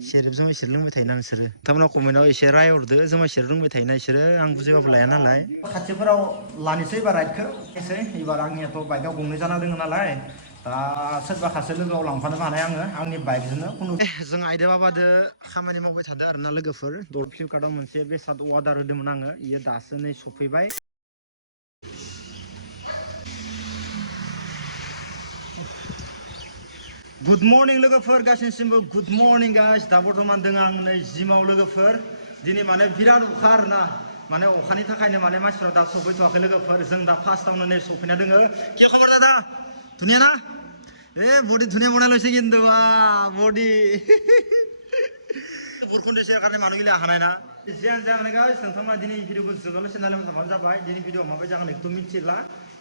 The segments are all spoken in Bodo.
सेरेब जुमाय सेरेब लोंबाय थायोना नोंसोरो नोंथांमोना कमेन्टआव एसे राय हरदो जुमाय सेरेब लोंबाय थायोना बिसोरो आं बुजिबाबो लाया नालाय खाथिफोराव लानोसै एबार राइडखौ एसे एबार आंनियाथ' बाइकआव गंनै जाना दङ नालाय दा सोरबा खासे लोगोआव लांफानोबो हानाय आङो आंनि बाइकजोंनो खुनु जों आइदो बाबादो खामानि मावबाय थादो आरोना लोगोफोर फ्लिपकार्टआव मोनसे बेसाद अर्डार होदोंमोन आङो इयो दासो नै सफैबाय गुड मर्निं लोगोफोर गासिनिसिमबो गुड मर्निं गाइस दा बर्थमान दङ आं नै जिमाव लोगोफोर दिनै माने बिराद अखा आरोना माने अखानि थाखायनो माने मानसिफ्रा दा सफैथ'वाखै लोगोफोर जों दा फार्स्टआवनो नै सफैना दोङो कि खबर दादा धुनिया ना ए बडि धुनिया बनायल'सै खिन्थु बडि बुरखुन्दै सेयार खालामनाय मानु गैला हानाय ना जियानो जाया माने गाइस नोंथांमोना दिनै भिडिअखौ जोबजासे नायलाय मोजां जाबाय दिनै भिडिअ माबायदि जागोन बेखौथ' मिथिला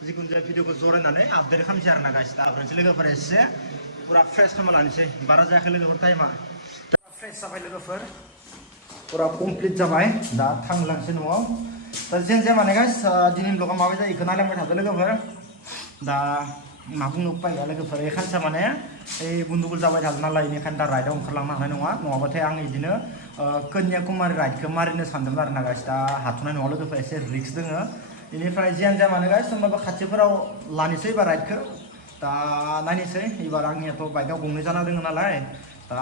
जिखुनु जाया भिडिअखौ जरायनानै आपडेट खालामसै आरोना गाइस दा आब्रानोसै लोगोफोर एसे पूरा फ्रेश खालामना लानोसै बारा जायाखै लोगोफोर टाइमा फ्रेश जाबाय लोगोफोर पूरा कमप्लिट जाबाय दा थांलांसै न'आव दा जियानो जाया माने गाइस दिनै ब्लगआ माबायदि जायो बेखौ नायलांबाय थादो लोगोफोर दा मा बुंनो उपाय गैया लोगोफोर एखानसा माने ओइ गुन्दुगुल जाबाय थादों नालाय बेनिखायनो दा राइडआव ओंखारलांनो हानाय नङा नङाबाथाय आं बिदिनो कन्याकुमारि राइडखौ मारिनो सानदोंमोन आरोना गाइस दा हाथ'नाय नङा लोगोफोर एसे रिक्स दोङो बेनिफ्राय जियानो जाया मानो गाइस होमबाबो खाथिफोराव लानोसै एबार राइडखौ दा नायनोसै एबार आंनियाथ' बाइकआव गंनै जाना दङ नालाय दा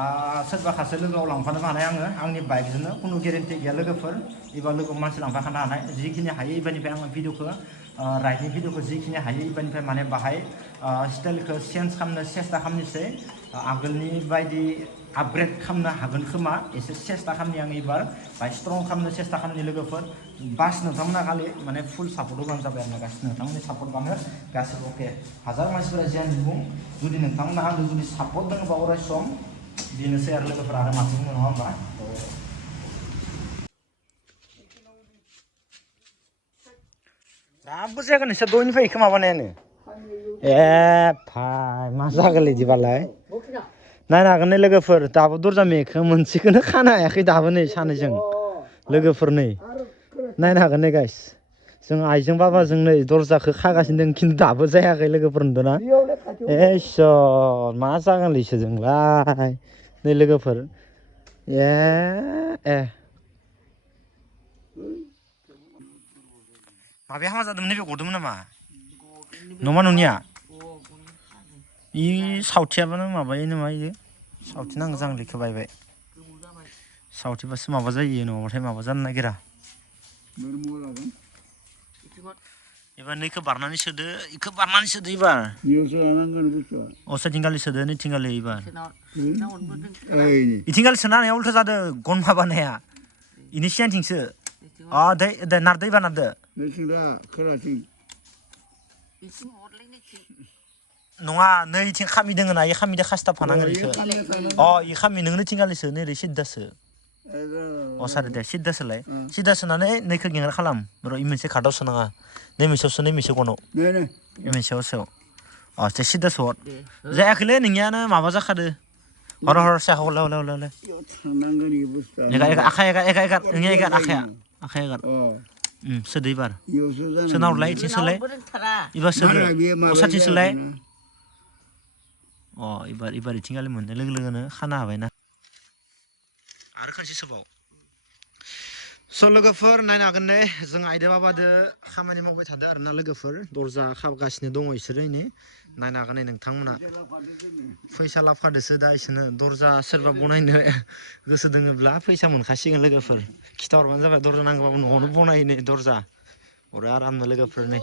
सोरबा खासे लोगोआव लांफानोबो हानाय आङो आंनि बाइकजोंनो खुनु गेरेन्टि गैया लोगोफोर एबा लोगोआव मानसि लांफाखानो हानाय जिखिनि हायो एबारनिफ्राय आङो भिडिअखौ राइडनि भिडिअखौ जिखिनि हायो एबारनिफ्राय माने बाहाय स्टाइलखौ चेन्ज खालामनो सेस्था खालामनोसै आगोलनि बायदि आपग्रेड खालामनो हागोन खोमा एसे सेस्था खालामनि आं एबार बाय स्ट्रं खालामनो सेस्था खालामनि लोगोफोर बास नोंथांमोना खालि माने फुल सापर्ट होबानो जाबाय आरो गासिबो नोंथांमोननि सापर्टबानो गासिबो अके हाजार मानसिफोरा जियानो बुं जुदि नोंथांमोना आंनो जुदि सापर्ट दङबा अराय सम बेनोसै आरो लोगोफोर आरो माथो बुंनो नङा होमबा दाबो जायाखै नोंसोर दयनिफ्राय इखौ माबानायानो ए भाइ मा जागोनलै इदिबालाय नायनो हागोन नै लोगोफोर दाबो दरजा मेखौ मोनसेखौनो खानो हायाखै दाबो नै सानैजों लोगोफोर नै नायनो हागोन नै गाइस जों आइजों बाबाजों नै दरजाखौ खागासिनो दं खिन्थु दाबो जायाखै लोगोफोर नुदोंना इसर मा जागोनलै इसोरजोंलाय नै लोगोफोर ए माबाया हामा जादोंमोन नैबे गदोंमोन नामा नङा न'निया इ सावथेयाबानो माबायो नामा इयो सावथे नांगौ जां लेखौ बायबाय सावथेबासो माबा जायो नङाबाथाय माबा जानो नागिरा एबार नैखौ बारनानै सोदो इखौ बारनानै सोदो एबार असाइथिंगालि सोदो नैथिंगालि एबार इथिंगालि सोना होनाया उल्था जादों गन माबानाया इनि सिगांथिंसो दै नारदो एबार नारदो नङा नैथिं खामि दोङो ना इ खामिदो खासथाबफानांगोन इखौ इ खामि नोंनो थिंगालिसो नै ओरै सिद्दासो सादो दे सिद्दा सोलाय सिद्दा सोनानै नैखौ गेंगार खालाम र' इ मोनसे खादाव सोनाङा नै मोनसेयाव सो नै मोनसे गनाव इ मोनसेयाव सो दे सिद्दा सर जायाखैलै नोंनियानो माबा जाखादो हर सायाव हले आखाइ एगार नोंनिया एगार आखाइ एगार सोदो एबार सोना हरलाय इथिं सोलाय एबार सोदो असाथिं सोलाय एबार इथिंगालि मोननाय लोगो लोगोनो खानो हाबायना आरो खनसे सोबाव स' लोगोफोर नायनो हागोन ने जों आइदो बाबादो खामानि मावबाय थादो आरोना लोगोफोर दरजा खाबगासिनो दङ इसोरो नै नायनो हागोन नै नोंथांमोना फैसा लाबोखादोसो दा इसोरनो दरजा सोरबा बनायनो गोसो दोङोब्ला फैसा मोनखासिगोन लोगोफोर खिथाहरबानो जाबाय दरजा नांगौबाबो न'आवनो बनायो नै दरजा हरो आरामनो लोगोफोर नै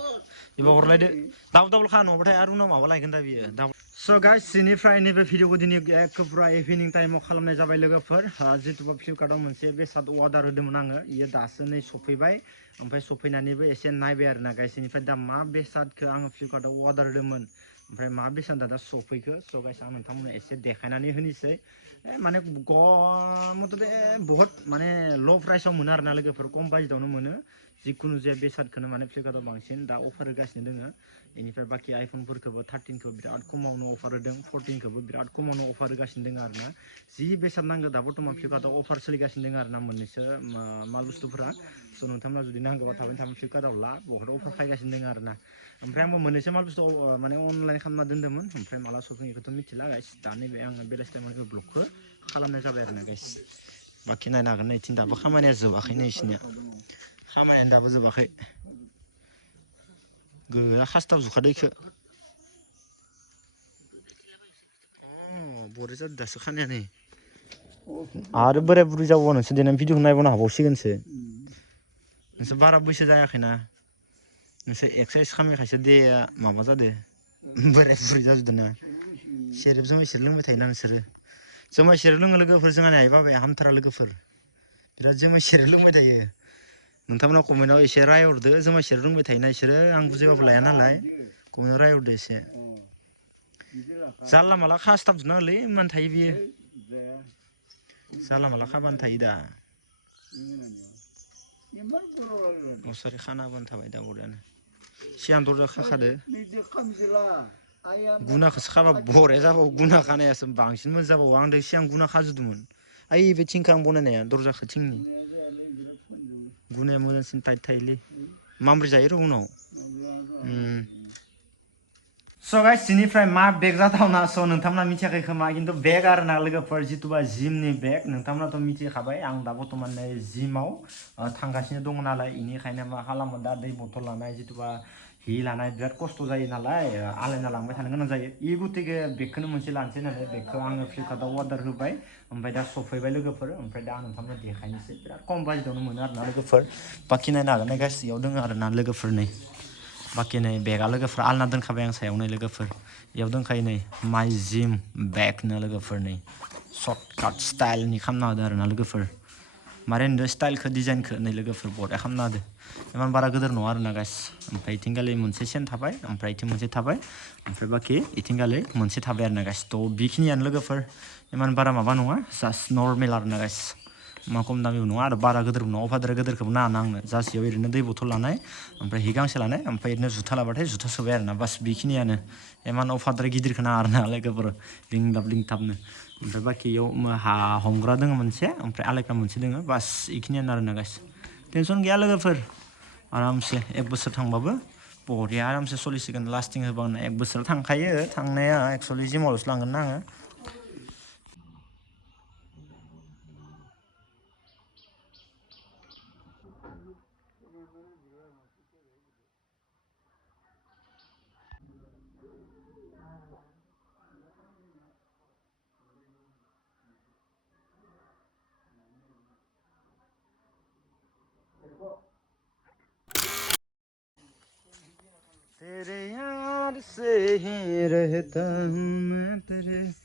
एबार हरलायदो डाबल खा नङाबाथाय आरो उनाव माबा लायगोन दा बियो स' गाइस दिनैफ्राय नैबे भिडिअखौ दिनै फुरा इभिनिं टाइमाव खालामनाय जाबाय लोगोफोर जितुबा फ्लिपकार्टआव मोनसे बेसाद अर्डार होदोंमोन आङो इयो दासो नै सफैबाय ओमफ्राय सफैनानैबो एसे नायबाय आरोना गाइस इनिफ्राय दा मा बेसादखौ आङो फ्लिपकार्टआव अर्डार होदोंमोन ओमफ्राय मा बेसादा दा सफैखो स' गाइस आं नोंथांमोननो एसे देखायनानै होनोसै माने मथथे बहुत माने ल' प्राइसआव मोनो आरोना लोगोफोर खम बाजेटावनो मोनो जिखुनु जाया बेसादखौनो माने फ्लिपकार्टआव बांसिन दा अफार होगासिनो दोङो बेनिफ्राय बाखि आइफनफोरखौबो 13खौ बिराद खमावनो अफार होदों 14खौबो बिराद खमावनो अफार होगासिनो दङ आरोना जि बेसाद नांगौ दा बर्थमान फ्लिपकार्टआव अफार सोलिगासिनो दङ आरोना मोननैसो माल बुस्थुफोरा स' नोंथांमोना जुदि नांगौबा थाबैनो फ्लिपकार्टआव ला बहुत अफार फैगासिनो दङ आरोना ओमफ्राय आंबो मोननैसो माल बुस्थु माने अनलाइन खालामना दोन्दोंमोन ओमफ्राय माला सफैगोन बेखौथ' मिथिला गाइस दा नैबे आङो बेलासि टाइमाव ब्लगखौ खालामनाय जाबाय आरो ना गाइस बाखि नायनो हागोन नै इथिं दाबो खामानिया जोबाखैनो इसनिया खामानियानो दाबो जोबाखै गोरा खासथाव जुखादो इखो बरिया जादो दासो खानाया नै आरो बोराय बुरै जाबावो नोंसोर देनां भिडिअखौ नायबावनो हाबावसिगोनसो नोंसोर बारा बैसो जायाखैना नोंसोर एक्सारसाइस खालामनायखायसो देहाया माबा जादो बोराय बुरै जाजोबदों ना सेरेब जुमाय सेरेब लोंबाय थायोना नोंसोरो जुमाय सेरेब लोङो लोगोफोर जोंहानि आइ बाबाया हामथारा लोगोफोर बिराद जुमाय सेरेब लोंबाय थायो नोंथांमोना कमेन्टआव एसे रायहरदो जुमाय सेरेब लोंबाय थायोना इसोरो आं बुजायबाबो लाया नालाय कमेन्टआव रायहरदो एसे जानला माला खासथाबजोबनाङालै होनबानो थायो बियो जानला माला खाबानो थायो दा मुसारि खाना होबानो थाबाय दा बरियानो सिगां दरजा खाखादो गुनाखौसो खाबा बरिया जाबावो गुना खानायासो बांसिन मोजां जाबावो आं सिगां गुना खाजोबदोंमोन ओइ बे थिंखौ आं बनायनाया दरजाखौ थिंनि गुनाया मोजांसिन टाइट थायोलै मामब्रै जायो र' उनाव स' गाइस दिनिफ्राय मा बेग जाथावना स' नोंथांमोना मिथियाखै खोमा खिन्थु बेग आरो ना लोगोफोर जिथुबा जिमनि बेग नोंथांमोनाथ' मिथिखाबाय आं दा बर्थमान जिमाव थांगासिनो दङ नालाय बेनिखायनो मा खालामो दा दै बथल लानाय जिथुबा हि लानाय बिराद खस्थ' जायो नालाय आलायना लांबाय थानो गोनां जायो इ गतिके बेगखौनो मोनसे लानोसै होननानै बेगखौ आङो फ्लिपकार्टआव अर्डार होबाय ओमफ्राय दा सफैबाय लोगोफोर ओमफ्राय दा आं नोंथांमोन देखायनोसै बिराद खम बाजेटावनो मोनो आरोना लोगोफोर बाखि नायनो हागोन ना गासैयाव दङ आरोना लोगोफोर नै बाखि नै बेगा लोगोफोर आलना दोनखाबाय आं सायाव नै लोगोफोर बेयाव दोनखायो नै माइ जिम बेगनो लोगोफोर नै सर्टकाट स्टाइलनि खालामना होदो आरोना लोगोफोर मारै होनदों स्टाइलखौ डिजाइनखौ नै लोगोफोर बरिया खालामना होदो इमान बारा गिदिर नङा आरोना गाइस ओमफ्राय इथिंगालि मोनसे सेन थाबाय ओमफ्राय इथिं मोनसे थाबाय ओमफ्राय बाखि इथिंगालि मोनसे थाबाय आरोना गाइस थ' बेखिनियानो लोगोफोर इमान बारा माबा नङा जास्ट नर्मेल आरोना गाइस मा खम दामिबो नङा आरो बारा गिदिरबो नङा अभारद्राय गिदिरखौबो नाङा आंनो जास्ट इयाव ओरैनो दै बथल लानाय ओमफ्राय हि गांसे लानाय ओमफ्राय ओरैनो जुथा लाबाथाय जुथा सोबाय आरोना बास बेखिनियानो इमान अभारद्राय गिदिरखौ नाङा आरोना लोगोफोर लिंलाब लिंथाबनो ओमफ्राय बाखि इयाव हमग्रा दङ मोनसे ओमफ्राय आलायग्रा मोनसे दङ बास बेखिनियानो आरोना गाइस टेनसन गैया लोगोफोर आरामसे एक बोसोर थांबाबो बरिया आरामसे सोलिसिगोन लास्टिं होबानो एक बोसोर थांखायो थांनाया एक्सुवेलि जिमावल'सो लांगोन ना आङो तेरे यार से ही रहता हूँ मैं तेरे